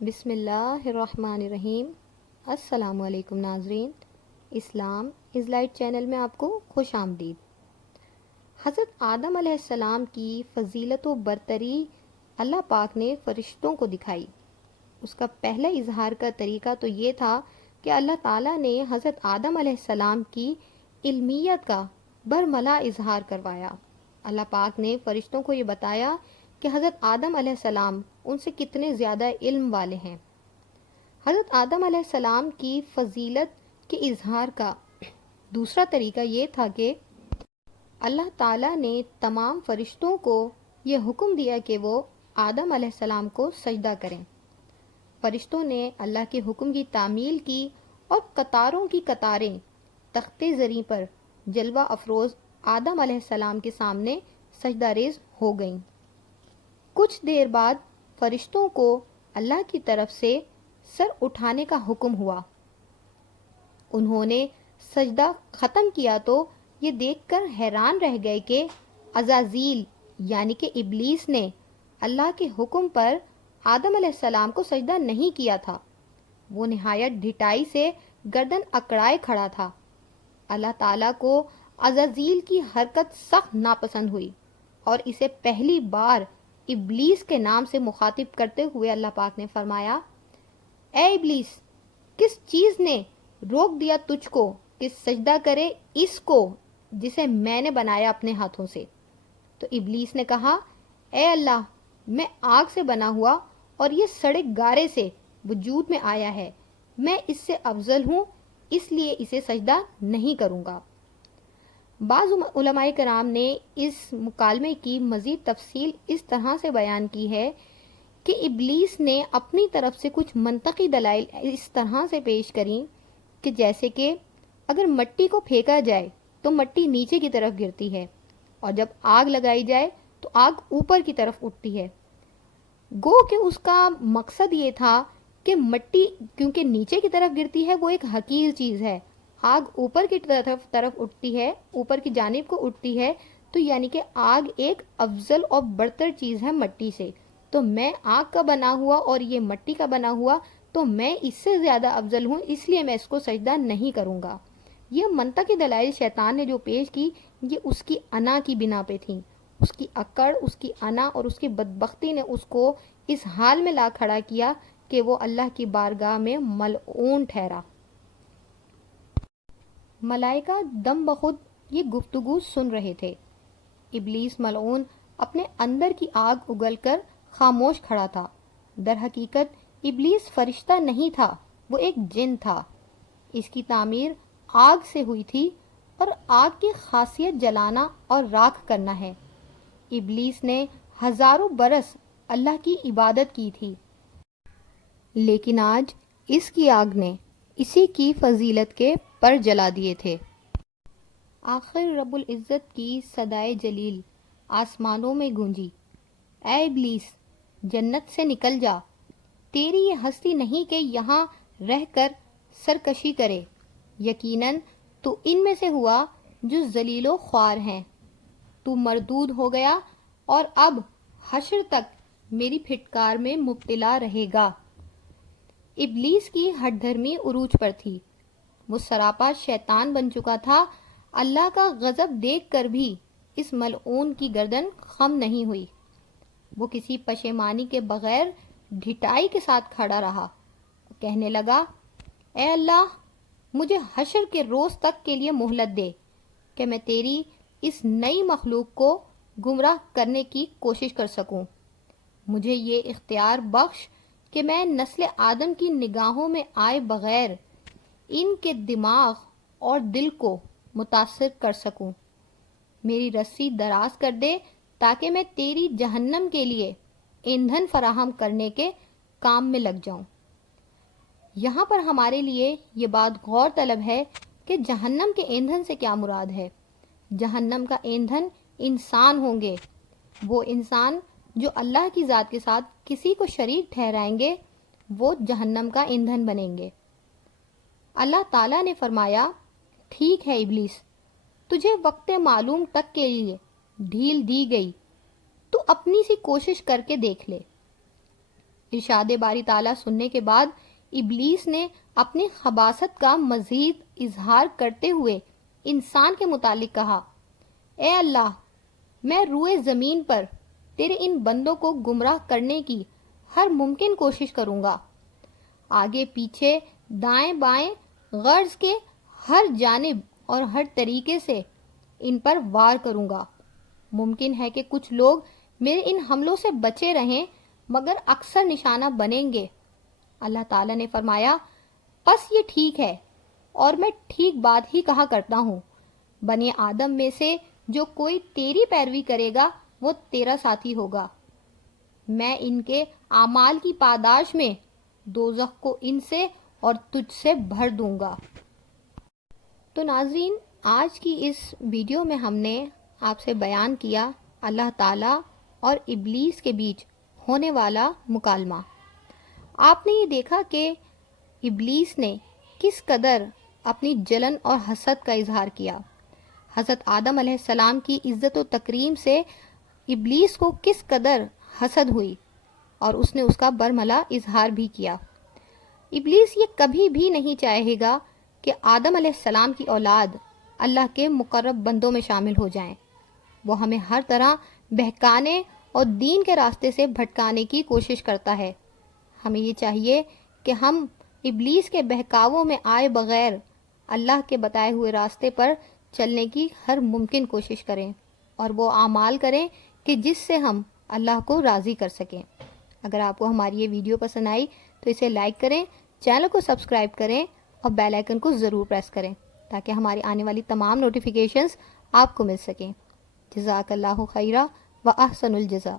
بسم اللہ الرحمن الرحیم۔ السلام علیکم ناظرین، اسلام از لائٹ چینل میں آپ کو خوش آمدید۔ حضرت آدم علیہ السلام کی فضیلت و برتری اللہ پاک نے فرشتوں کو دکھائی۔ اس کا پہلا اظہار کا طریقہ تو یہ تھا کہ اللہ تعالیٰ نے حضرت آدم علیہ السلام کی علمیت کا برملا اظہار کروایا۔ اللہ پاک نے فرشتوں کو یہ بتایا کہ حضرت آدم علیہ السلام ان سے کتنے زیادہ علم والے ہیں۔ حضرت آدم علیہ السلام کی فضیلت کے اظہار کا دوسرا طریقہ یہ تھا کہ اللہ تعالیٰ نے تمام فرشتوں کو یہ حکم دیا کہ وہ آدم علیہ السلام کو سجدہ کریں۔ فرشتوں نے اللہ کے حکم کی تعمیل کی اور قطاروں کی قطاریں تخت زریں پر جلوہ افروز آدم علیہ السلام کے سامنے سجدہ ریز ہو گئیں۔ کچھ دیر بعد فرشتوں کو اللہ کی طرف سے سر اٹھانے کا حکم ہوا۔ انہوں نے سجدہ ختم کیا تو یہ دیکھ کر حیران رہ گئے کہ عزازیل یعنی کہ ابلیس نے اللہ کے حکم پر آدم علیہ السلام کو سجدہ نہیں کیا تھا۔ وہ نہایت ڈھٹائی سے گردن اکڑائے کھڑا تھا۔ اللہ تعالیٰ کو عزازیل کی حرکت سخت ناپسند ہوئی اور اسے پہلی بار ابلیس کے نام سے مخاطب کرتے ہوئے اللہ پاک نے فرمایا، اے ابلیس، کس چیز نے روک دیا تجھ کو کہ سجدہ کرے اس کو جسے میں نے بنایا اپنے ہاتھوں سے؟ تو ابلیس نے کہا، اے اللہ، میں آگ سے بنا ہوا اور یہ سڑے گارے سے وجود میں آیا ہے، میں اس سے افضل ہوں، اس لیے اسے سجدہ نہیں کروں گا۔ بعض علماء کرام نے اس مکالمے کی مزید تفصیل اس طرح سے بیان کی ہے کہ ابلیس نے اپنی طرف سے کچھ منطقی دلائل اس طرح سے پیش کریں کہ جیسے کہ اگر مٹی کو پھینکا جائے تو مٹی نیچے کی طرف گرتی ہے اور جب آگ لگائی جائے تو آگ اوپر کی طرف اٹھتی ہے۔ گو کہ اس کا مقصد یہ تھا کہ مٹی کیونکہ نیچے کی طرف گرتی ہے وہ ایک حقیر چیز ہے، آگ اوپر کی طرف اٹھتی ہے، اوپر کی جانب کو اٹھتی ہے، تو یعنی کہ آگ ایک افضل اور برتر چیز ہے مٹی سے، تو میں آگ کا بنا ہوا اور یہ مٹی کا بنا ہوا تو میں اس سے زیادہ افضل ہوں، اس لیے میں اس کو سجدہ نہیں کروں گا۔ یہ منطقی دلائل شیطان نے جو پیش کی یہ اس کی انا کی بنا پہ تھیں، اس کی اکڑ، اس کی انا اور اس کی بدبختی نے اس کو اس حال میں لا کھڑا کیا کہ وہ اللہ کی بارگاہ میں ملعون ٹھہرا۔ ملائکہ دم بخود یہ گفتگو سن رہے تھے۔ ابلیس ملعون اپنے اندر کی آگ اگل کر خاموش کھڑا تھا۔ در حقیقت ابلیس فرشتہ نہیں تھا، وہ ایک جن تھا۔ اس کی تعمیر آگ سے ہوئی تھی اور آگ کی خاصیت جلانا اور راکھ کرنا ہے۔ ابلیس نے ہزاروں برس اللہ کی عبادت کی تھی، لیکن آج اس کی آگ نے اسی کی فضیلت کے پر جلا دیے تھے۔ آخر رب العزت کی صدائے جلیل آسمانوں میں گونجی، اے ابلیس، جنت سے نکل جا، تیری یہ ہستی نہیں کہ یہاں رہ کر سرکشی کرے، یقیناً تو ان میں سے ہوا جو ذلیل و خوار ہیں، تو مردود ہو گیا اور اب حشر تک میری پھٹکار میں مبتلا رہے گا۔ ابلیس کی ہٹ دھرمی عروج پر تھی، وہ سراپا شیطان بن چکا تھا۔ اللہ کا غضب دیکھ کر بھی اس ملعون کی گردن خم نہیں ہوئی، وہ کسی پشیمانی کے بغیر ڈھٹائی کے ساتھ کھڑا رہا، کہنے لگا، اے اللہ، مجھے حشر کے روز تک کے لیے مہلت دے کہ میں تیری اس نئی مخلوق کو گمراہ کرنے کی کوشش کر سکوں۔ مجھے یہ اختیار بخش کہ میں نسل آدم کی نگاہوں میں آئے بغیر ان کے دماغ اور دل کو متاثر کر سکوں۔ میری رسی دراز کر دے تاکہ میں تیری جہنم کے لیے ایندھن فراہم کرنے کے کام میں لگ جاؤں۔ یہاں پر ہمارے لیے یہ بات غور طلب ہے کہ جہنم کے ایندھن سے کیا مراد ہے۔ جہنم کا ایندھن انسان ہوں گے، وہ انسان جو اللہ کی ذات کے ساتھ کسی کو شریک ٹھہرائیں گے وہ جہنم کا ایندھن بنیں گے۔ اللہ تعالیٰ نے فرمایا، ٹھیک ہے ابلیس، تجھے وقت معلوم تک کے لیے ڈھیل دی گئی، تو اپنی سی کوشش کر کے دیکھ لے۔ ارشاد باری تعالیٰ سننے کے بعد ابلیس نے اپنی خباثت کا مزید اظہار کرتے ہوئے انسان کے متعلق کہا، اے اللہ، میں روئے زمین پر تیرے ان بندوں کو گمراہ کرنے کی ہر ممکن کوشش کروں گا، آگے پیچھے دائیں بائیں غرض کے ہر جانب اور ہر طریقے سے ان پر وار کروں گا۔ ممکن ہے کہ کچھ لوگ میرے ان حملوں سے بچے رہیں مگر اکثر نشانہ بنیں گے۔ اللہ تعالیٰ نے فرمایا، پس یہ ٹھیک ہے اور میں ٹھیک بات ہی کہا کرتا ہوں، بنی آدم میں سے جو کوئی تیری پیروی کرے گا وہ تیرا ساتھی ہوگا، میں ان کے اعمال کی پاداش میں دوزخ کو ان سے اور تجھ سے بھر دوں گا۔ تو ناظرین، آج کی اس ویڈیو میں ہم نے آپ سے بیان کیا اللہ تعالیٰ اور ابلیس کے بیچ ہونے والا مکالمہ۔ آپ نے یہ دیکھا کہ ابلیس نے کس قدر اپنی جلن اور حسد کا اظہار کیا۔ حضرت آدم علیہ السلام کی عزت و تکریم سے ابلیس کو کس قدر حسد ہوئی اور اس نے اس کا برملا اظہار بھی کیا۔ ابلیس یہ کبھی بھی نہیں چاہے گا کہ آدم علیہ السلام کی اولاد اللہ کے مقرب بندوں میں شامل ہو جائیں۔ وہ ہمیں ہر طرح بہکانے اور دین کے راستے سے بھٹکانے کی کوشش کرتا ہے۔ ہمیں یہ چاہیے کہ ہم ابلیس کے بہکاووں میں آئے بغیر اللہ کے بتائے ہوئے راستے پر چلنے کی ہر ممکن کوشش کریں اور وہ اعمال کریں کہ جس سے ہم اللہ کو راضی کر سکیں۔ اگر آپ کو ہماری یہ ویڈیو پسند آئی تو اسے لائک کریں، چینل کو سبسکرائب کریں اور بیل آئیکن کو ضرور پریس کریں تاکہ ہماری آنے والی تمام نوٹیفیکیشنز آپ کو مل سکیں۔ جزاک اللہ خیرہ و احسن الجزا۔